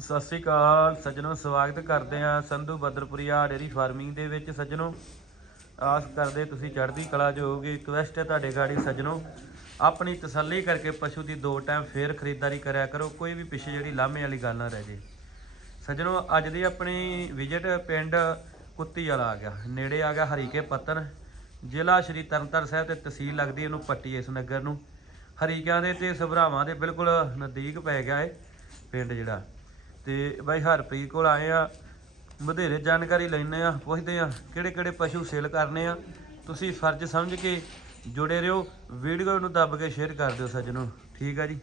ਸਤਿ ਸ੍ਰੀ ਅਕਾਲ ਸੱਜਣੋ, ਸਵਾਗਤ ਕਰਦੇ ਹਾਂ ਸੰਧੂ ਬਦਰਪੁਰੀਆ ਡੇਰੀ ਫਾਰਮਿੰਗ ਦੇ ਵਿੱਚ। ਸੱਜਣੋ, ਆਸ ਕਰਦੇ ਤੁਸੀਂ ਚੜ੍ਹਦੀ ਕਲਾ ਜੋ ਹੋਊਗੀ ਰਿਕਵੈਸਟ ਹੈ ਤੁਹਾਡੇ ਗਾੜੀ ਸੱਜਣੋ, ਆਪਣੀ ਤਸੱਲੀ ਕਰਕੇ ਪਸ਼ੂ ਦੀ ਦੋ ਟਾਈਮ ਫੇਰ ਖਰੀਦਦਾਰੀ ਕਰਿਆ ਕਰੋ, ਕੋਈ ਵੀ ਪਿੱਛੇ ਜਿਹੜੀ ਲਾਮੇ ਵਾਲੀ ਗੱਲ ਨਾ ਰਹਿ ਜੇ। ਸੱਜਣੋ, ਅੱਜ ਦੀ ਆਪਣੀ ਵਿਜ਼ਿਟ ਪਿੰਡ ਕੁੱਤੀ ਵਾਲਾ ਆ ਗਿਆ। ਨੇੜੇ ਆ ਗਿਆ ਹਰੀਕੇ ਪੱਤਨ। ਜ਼ਿਲ੍ਹਾ ਸ਼੍ਰੀ ਤਰਨਤਾਰਨ ਸਾਹਿਬ ਤੇ ਤਹਿਸੀਲ ਲੱਗਦੀ ਇਹਨੂੰ ਪੱਟੀ ਇਸ ਨਗਰ ਨੂੰ। ਹਰੀਕਿਆਂ ਦੇ ਤੇ ਸਭਰਾਵਾਂ ਦੇ ਬਿਲਕੁਲ ਨਜ਼ਦੀਕ ਪੈ ਗਿਆ ਏ ਪਿੰਡ ਜਿਹੜਾ। ਤੇ ਬਾਈ ਹਰਪ੍ਰੀਤ ਕੋਲ ਆਏ ਆ ਵਧੇਰੇ ਜਾਣਕਾਰੀ ਲੈਣੇ ਆ ਪੁੱਛਦੇ ਆ ਕਿਹੜੇ ਕਿਹੜੇ ਪਸ਼ੂ ਸੇਲ ਕਰਨੇ ਆ ਤੁਸੀਂ ਫਰਜ਼ ਸਮਝ ਕੇ ਜੁੜੇ ਰਹੋ ਵੀਡੀਓ ਨੂੰ ਦੱਬ ਕੇ ਸ਼ੇਅਰ ਕਰ ਦਿਓ ਸੱਜਣੋ ਠੀਕ ਆ ਜੀ।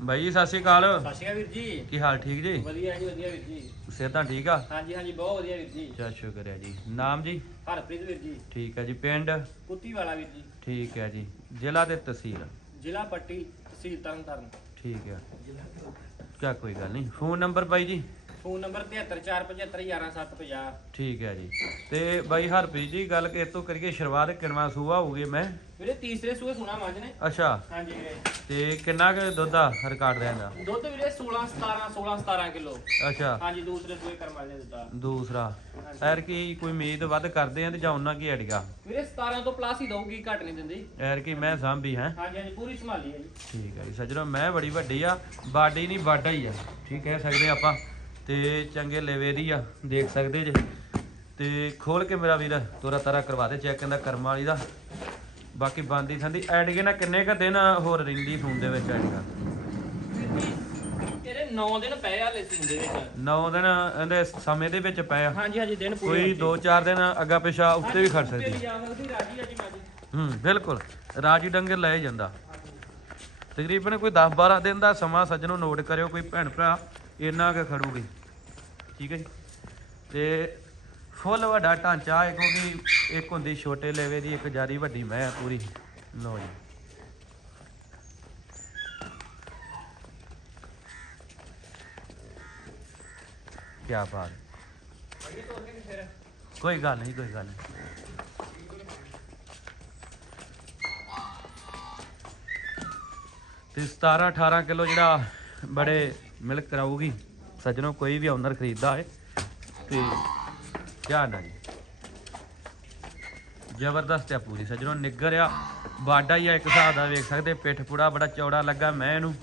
ਬਾਈ ਜੀ ਸਤਿ ਸ਼੍ਰੀ ਅਕਾਲ। ਸਤਿ ਸ਼੍ਰੀ ਅਕਾਲ ਵੀਰ ਜੀ। ਕੀ ਹਾਲ ਠੀਕ ਜੀ? ਵਧੀਆ ਜੀ ਵਧੀਆ ਵੀਰ ਜੀ। ਸਿਹਤਾਂ ਠੀਕ ਆ? ਹਾਂਜੀ ਹਾਂਜੀ ਬਹੁਤ ਵਧੀਆ ਵੀਰ ਜੀ। ਚਾ ਸ਼ੁਕਰ ਹੈ ਜੀ। ਨਾਮ ਜੀ? ਹਰਪ੍ਰੀਤ ਵੀਰ ਜੀ। ਠੀਕ ਹੈ ਜੀ ਪਿੰਡ? ਕੁੱਤੀ ਵਾਲਾ ਵੀਰ ਜੀ। ਠੀਕ ਹੈ ਜੀ। ਜ਼ਿਲ੍ਹਾ ਤੇ ਤਹਿਸੀਲ? ਜ਼ਿਲ੍ਹਾ ਪੱਟੀ ਤਹਿਸੀਲ ਤਰਨਤਾਰਨ। ਠੀਕ ਹੈ ਕਿਆ ਕੋਈ ਗੱਲ ਨਹੀਂ। ਫੋਨ ਨੰਬਰ ਬਾਈ ਜੀ? ਫੋਨ ਨੰਬਰ 7347511750 ਠੀਕ ਹੈ ਜੀ। ਤੇ ਬਾਈ ਹਰਪ੍ਰੀਤ ਜੀ ਗੱਲ ਕਿ ਤੋਂ ਕਰੀਏ ਸ਼ੁਰੂਆਤ ਕਿਣਵਾ ਸੂਆ ਹੋਊਗੀ ਮੈਂ? ਵੀਰੇ ਤੀਸਰੇ ਸੂਏ ਸੁਣਾ ਮੱਝ ਨੇ। ਅੱਛਾ। ਹਾਂਜੀ ਵੀਰੇ। ਤੇ ਕਿੰਨਾ ਕੁ ਦੁੱਧ ਆ ਰਿਕਾਰਡ ਰਹਿੰਦਾ ਦੁੱਧ ਵੀਰੇ 16 17 16 17 ਕਿਲੋ। ਅੱਛਾ। ਹਾਂਜੀ ਦੂਸਰੇ ਸੂਏ ਕਰਮਾ ਦੇ ਦਿੱਤਾ ਦੂਸਰਾ। ਐਰ ਕੀ ਕੋਈ ਉਮੀਦ ਵੱਧ ਕਰਦੇ ਆ ਤੇ ਜਾਂ ਉਹਨਾਂ ਕੀ ਅੜਗਾ ਵੀਰੇ 17 ਤੋਂ ਪਲੱਸ ਹੀ ਦਊਗੀ ਘੱਟ ਨਹੀਂ ਦਿੰਦੀ। ਐਰ ਕੀ ਮੈਂ ਸਾਂਭੀ ਹੈ? ਹਾਂਜੀ ਹਾਂਜੀ ਪੂਰੀ ਸੰਭਾਲੀ ਹੈ ਜੀ। ਠੀਕ ਹੈ ਜੀ ਸੱਜਣੋ ਮੈਂ ਬੜੀ ਵੱਡੀ ਆ ਬਾਡੀ ਨਹੀਂ ਬਾਡਾ ਹੀ ਆ। ਠੀਕ ਕਹਿ ਸਕਦੇ ਆਪਾਂ। ਤੇ ਚੰਗੇ ਲੈਵੇ ਦੀ ਆ ਦੇਖ ਸਕਦੇ ਜੇ। ਤੇ ਖੋਲ ਕੇ ਮੇਰਾ ਵੀਰ ਤੋਰਾ ਤਾਰਾ ਕਰਵਾ ਦੇ ਚੈੱਕ ਕਹਿੰਦਾ ਕਰਮ ਵਾਲੀ ਦਾ। ਬਾਕੀ ਬੰਦੀ ਸੰਦੀ ਐਡਗੇ ਨਾ ਕਿੰਨੇ ਕ ਦਿਨ ਹੋਰ ਰਹਿੰਦੀ ਫੋਨ ਦੇ ਵਿੱਚ ਐਡਗਾ ਤੇਰੇ 9 ਦਿਨ ਪਏ ਆ ਲੈ ਦੇ ਵਿੱਚ। 9 ਦਿਨ ਇਹਦੇ ਸਮੇਂ ਦੇ ਵਿੱਚ ਪਏ ਆ। ਹਾਂਜੀ ਹਾਂਜੀ ਦਿਨ ਪੂਰੇ ਕੋਈ 2-4 ਦਿਨ ਅੱਗਾ ਪਿਛਾ ਉੱਤੇ ਵੀ ਖੜ ਸਕਦੀ। ਰਾਜੀ ਆ ਜੀ ਹੂੰ ਬਿਲਕੁਲ। ਰਾਜੀ ਡੰਗਰ ਲੈ ਜਾਂਦਾ। ਤਕਰੀਬਨ ਕੋਈ 10-12 ਦਿਨ ਦਾ ਸਮਾਂ ਸੱਜਣੋਂ ਨੋਟ ਕਰਿਓ ਕੋਈ ਭੈਣ ਭਰਾ ਇੰਨਾ ਕੁ ਖੜੂਗੀ। ਠੀਕ ਹੈ ਜੀ। ਤੇ ਫੁੱਲ ਵੱਡਾ ਢਾਂਚਾ ਹੈ ਕਿਉਂਕਿ ਇੱਕ ਹੁੰਦੀ ਛੋਟੇ ਲੈਵੇ ਦੀ, ਇੱਕ ਜਾਰੀ ਵੱਡੀ ਮੈਂ ਪੂਰੀ। ਲਓ ਜੀ। ਕੀ ਬਾਤ। ਕੋਈ ਗੱਲ ਨਹੀਂ, ਕੋਈ ਗੱਲ ਨਹੀਂ। ਤੇ 17 18 ਕਿਲੋ ਜਿਹੜਾ ਬੜੇ ਮਿਲ ਕਰਾਊਗੀ। ਸੱਜਣੋ, ਕੋਈ ਵੀ ਓਨਰ ਖਰੀਦਦਾ ਹੈ ਤੇ ਕਿਆ ਨਾ ਜੀ। ਜ਼ਬਰਦਸਤ ਆ ਪੂਰੀ। ਸੱਜਣੋ ਨਿੱਗਰ ਆ। ਬਾਡਾ ਹੀ ਆ ਇੱਕ ਹਿਸਾਬ ਦਾ, ਵੇਖ ਸਕਦੇ, ਪਿੱਠ ਪੂੜਾ ਬੜਾ ਚੌੜਾ ਲੱਗਾ ਮੈਂ ਇਹਨੂੰ।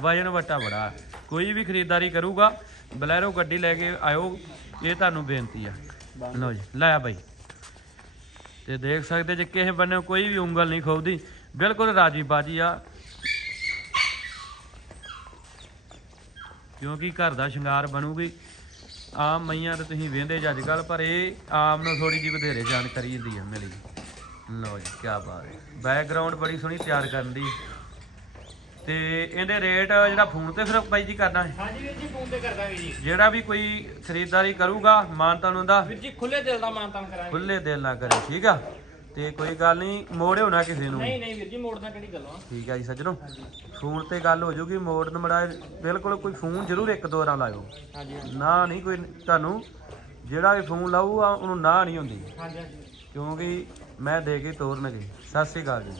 ਵਜਨ ਵਟਾ ਬੜਾ। ਕੋਈ ਵੀ ਖਰੀਦਦਾਰੀ ਕਰੂਗਾ, ਬਲੈਰੋ ਗੱਡੀ ਲੈ ਕੇ ਆਇਓ, ਇਹ ਤੁਹਾਨੂੰ ਬੇਨਤੀ ਆ। ਲਓ ਜੀ, ਲੈ ਬਾਈ। ਤੇ ਦੇਖ ਸਕਦੇ ਜੇ ਕਿਸੇ ਬੰਨੇ ਕੋਈ ਵੀ ਉਂਗਲ ਨਹੀਂ ਖੋਦੀ ਬਿਲਕੁਲ ਰਾਜੀ ਬਾਜੀ ਆ। ਕਿਉਂਕਿ ਘਰ ਦਾ ਸ਼ਿੰਗਾਰ ਬਣੂਗੀ। ਆਮ ਮਈਆਂ ਤੇ ਤੁਸੀਂ ਵੇਂਦੇ ਅੱਜ ਕੱਲ ਪਰ ਇਹ ਆਮ ਨੂੰ ਥੋੜੀ ਜਿਹੀ ਵਧੇਰੇ ਜਾਣਕਾਰੀ ਹੁੰਦੀ ਹੈ ਮਿਲੀ। ਲਓ ਜੀ ਕੀ ਬਾਤ ਹੈ। ਬੈਕਗ੍ਰਾਉਂਡ ਬੜੀ ਸੋਹਣੀ ਤਿਆਰ ਕਰਨ ਦੀ। ਤੇ ਇਹਦੇ ਰੇਟ ਜਿਹੜਾ ਫੋਨ ਤੇ ਫਿਰ ਬਾਈ ਜੀ ਕਰਨਾ ਹੈ? ਹਾਂਜੀ ਵੀਰ ਜੀ ਫੋਨ ਤੇ ਕਰ ਦਾਂਗੇ ਜੀ। ਜਿਹੜਾ ਵੀ ਕੋਈ ਖਰੀਦਦਾਰੀ ਕਰੂਗਾ ਮਾਨਤਾਨ ਹੁੰਦਾ। ਵੀਰ ਜੀ ਖੁੱਲੇ ਦਿਲ ਦਾ ਮਾਨਤਾਨ ਕਰਾਂਗੇ। ਖੁੱਲੇ ਦਿਲ ਨਾਲ ਕਰੇ ਠੀਕ ਆ? ਤੇ ਕੋਈ ਗੱਲ ਨਹੀਂ ਮੋੜਿਓ ਨਾ ਕਿਸੇ ਨੂੰ ਨਹੀਂ ਨਹੀਂ ਵੀਰ ਜੀ ਮੋੜਨਾ ਕਿਹੜੀ ਗੱਲ ਆ? ਠੀਕ ਆ ਜੀ ਸੱਜਣੋ। ਫੋਨ ਤੇ ਗੱਲ ਹੋ ਜੂਗੀ ਮੋੜਨ ਮੜਾ ਬਿਲਕੁਲ ਕੋਈ ਫੋਨ ਜ਼ਰੂਰ ਇੱਕ ਦੋ ਵਾਰਾਂ ਲਾਇਓ। ਹਾਂਜੀ। ਨਾ ਨਹੀਂ ਕੋਈ ਤੁਹਾਨੂੰ ਜਿਹੜਾ ਵੀ ਫੋਨ ਲਾਊਗਾ ਉਹਨੂੰ ਨਾ ਨਹੀਂ ਹੁੰਦੀ। ਹਾਂਜੀ ਹਾਂਜੀ। ਕਿਉਂਕਿ ਮੈਂ ਦੇ ਕੇ ਤੋਰਨਗੇ। ਸਤਿ ਸ੍ਰੀ ਅਕਾਲ ਜੀ।